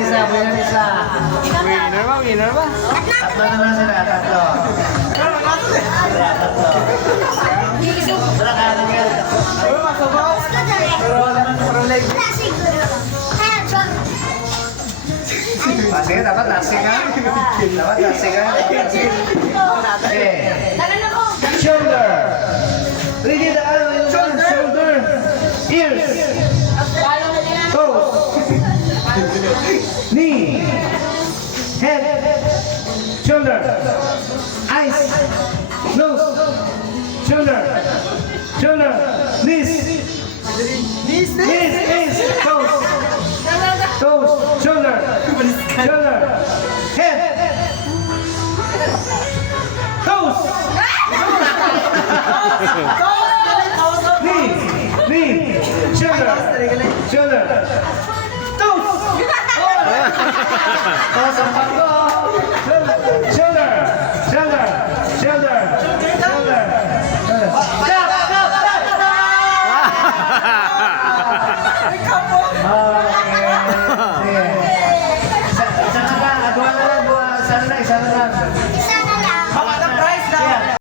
isa. Winner ba? Tatlo na lang sila, tatlo. Sige, dapat lasing ka. Dapat lasing ka. Okay. Shoulder. Ready the shoulder. Ears. Toes. Knee. Head. Shoulder. Eyes. Nose. Shoulder. Shoulder. Knees. Knees. Toes. Toes. Shoulder. Shoulder. Head. Toes. Knee. Shoulder. Shoulder. Toes. Toes ang pagko. Shoulder. Shoulder. Shoulder. Shoulder. Stop.